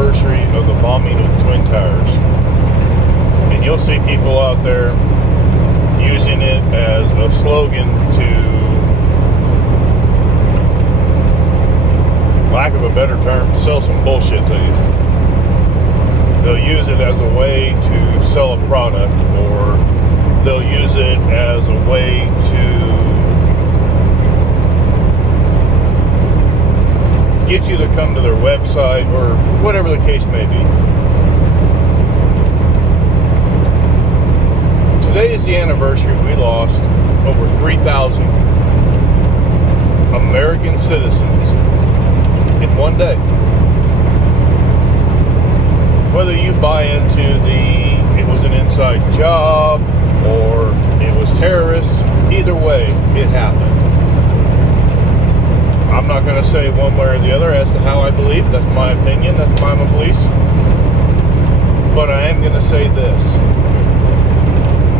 anniversary of the bombing of the Twin Towers. And you'll see people out there using it as a slogan to, lack of a better term, sell some bullshit to you. They'll use it as a way to sell a product, or they'll use it as a way to get you to come to their website, or whatever the case may be. Today is the anniversary. We lost over 3,000 American citizens in one day. Whether you buy into it was an inside job or it was terrorists, either way, it happened. I'm not going to say one way or the other as to how I believe. That's my opinion. That's my beliefs. But I am going to say this.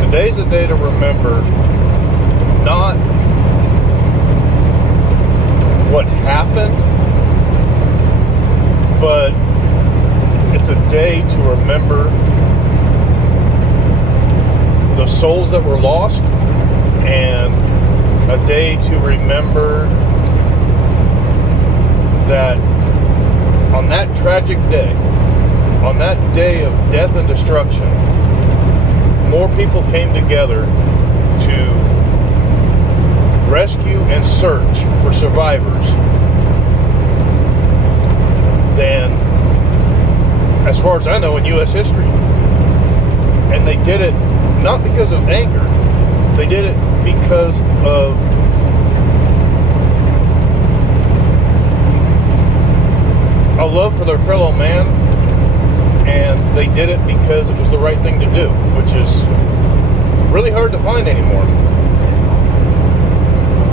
Today's a day to remember not what happened, but it's a day to remember the souls that were lost, and a day to remember that on that tragic day, on that day of death and destruction, more people came together to rescue and search for survivors than, as far as I know, in U.S. history. And they did it not because of anger. They did it because of a love for their fellow man, and they did it because it was the right thing to do, which is really hard to find anymore.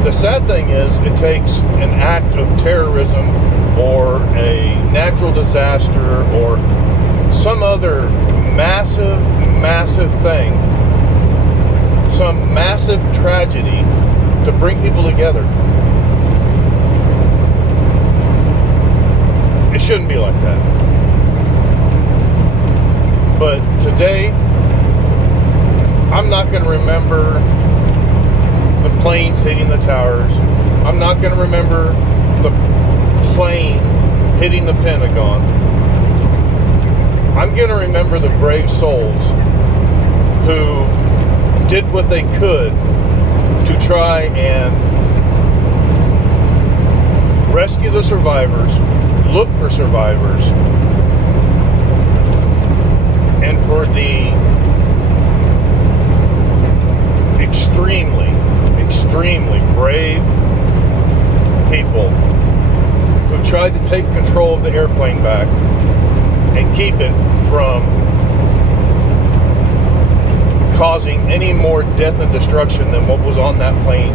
The sad thing is, it takes an act of terrorism or a natural disaster or some other massive, massive thing, some massive tragedy to bring people together. It shouldn't be like that. But today, I'm not going to remember the planes hitting the towers. I'm not going to remember the plane hitting the Pentagon. I'm going to remember the brave souls who did what they could to try and rescue the survivors, look for survivors, and for the extremely, extremely brave people who tried to take control of the airplane back and keep it from causing any more death and destruction than what was on that plane.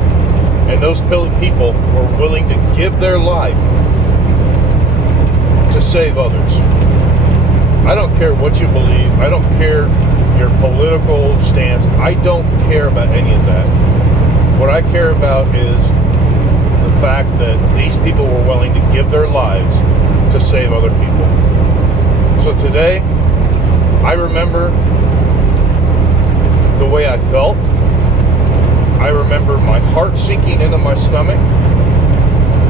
And those people were willing to give their life to save others. I don't care what you believe. I don't care your political stance. I don't care about any of that. What I care about is the fact that these people were willing to give their lives to save other people. So today, I remember the way I felt. I remember my heart sinking into my stomach.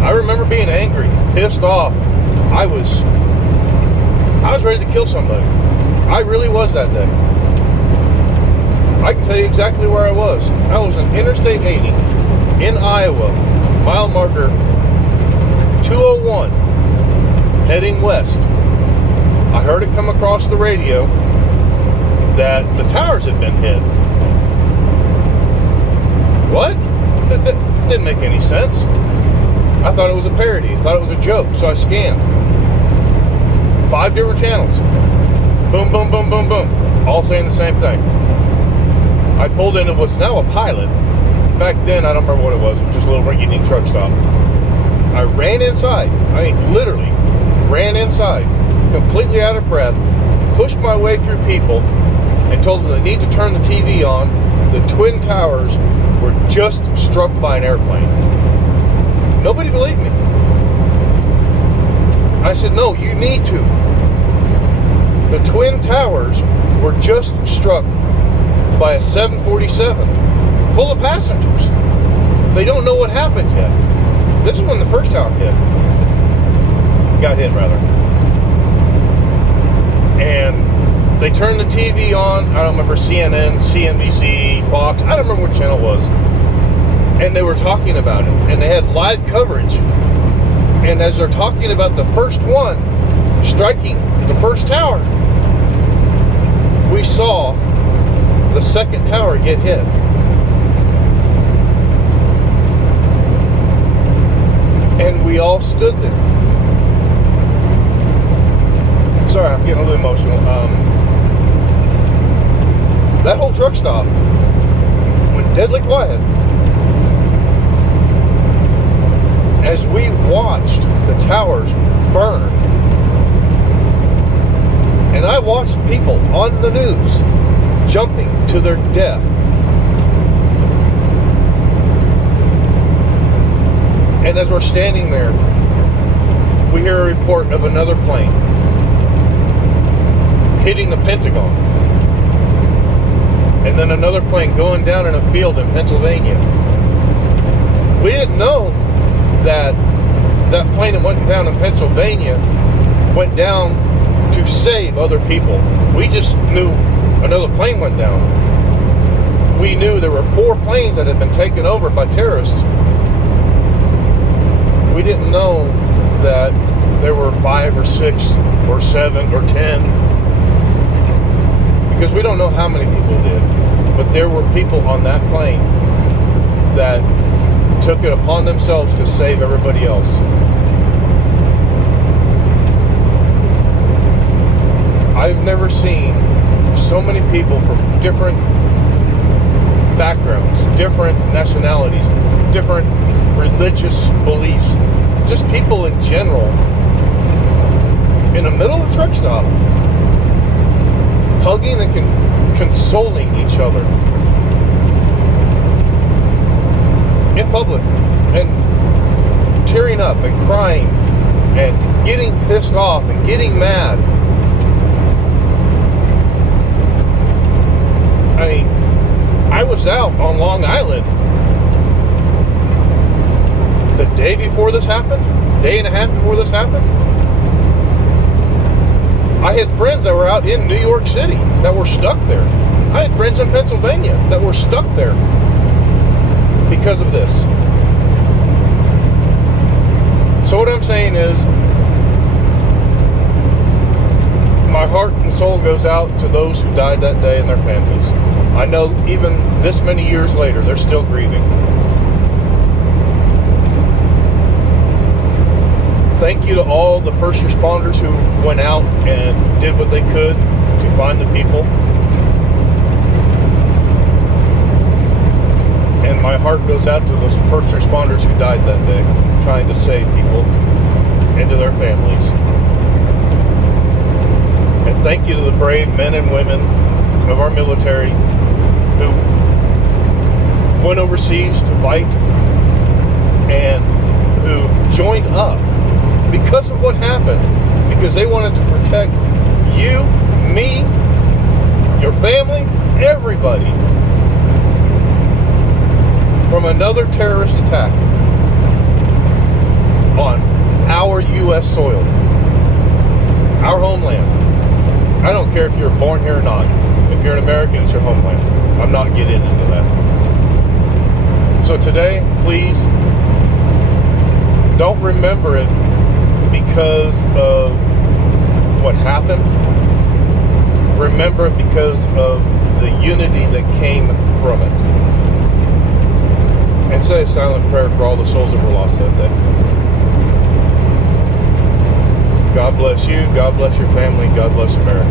I remember being angry, pissed off. I was ready to kill somebody. I really was that day. I can tell you exactly where I was. I was on Interstate 80 in Iowa, mile marker 201, heading west. I heard it come across the radio that the towers had been hit. What? That didn't make any sense. I thought it was a parody. I thought it was a joke, so I scanned 5 different channels. Boom, boom, boom, boom, boom. All saying the same thing. I pulled into what's now a Pilot. Back then, I don't remember what it was. It was just a little rinky-dink truck stop. I ran inside. I mean, literally ran inside, completely out of breath, pushed my way through people, and told them they need to turn the TV on. The Twin Towers were just struck by an airplane. Nobody believed me. I said, no, you need to. The Twin Towers were just struck by a 747 full of passengers. They don't know what happened yet. This is when the first tower got hit rather. And they turned the TV on. I don't remember, CNN, CNBC, Fox. I don't remember which channel it was. And they were talking about it. And they had live coverage. And as they're talking about the first one striking the first tower, we saw the second tower get hit. And we all stood there. Sorry, I'm getting a little emotional. That whole truck stop went deadly quiet as we watched the towers burn. And I watched people on the news jumping to their death. And as we're standing there, we hear a report of another plane hitting the Pentagon. And then another plane going down in a field in Pennsylvania. We didn't know that that plane that went down in Pennsylvania went down to save other people. We just knew another plane went down. We knew there were 4 planes that had been taken over by terrorists. We didn't know that there were 5 or 6 or 7 or 10. Because we don't know how many people did, but there were people on that plane that took it upon themselves to save everybody else. I've never seen so many people from different backgrounds, different nationalities, different religious beliefs, just people in general, in the middle of a truck stop, hugging and consoling each other in public, and tearing up and crying and getting pissed off and getting mad. I mean, I was out on Long Island the day before this happened, day and a half before this happened. I had friends that were out in New York City that were stuck there. I had friends in Pennsylvania that were stuck there because of this. So what I'm saying is, my heart and soul goes out to those who died that day and their families. I know even this many years later, they're still grieving. Thank you to all the first responders who went out and did what they could to find the people. And my heart goes out to those first responders who died that day, trying to save people and to their families. And thank you to the brave men and women of our military who went overseas to fight and who joined up because of what happened, because they wanted to protect you, me, your family, everybody from another terrorist attack on our U.S. soil, our homeland. I don't care if you're born here or not. If you're an American, it's your homeland. I'm not getting into that. So today, please, don't remember it because of what happened. Remember it because of the unity that came from it. And say a silent prayer for all the souls that were lost that day. God bless you. God bless your family. God bless America.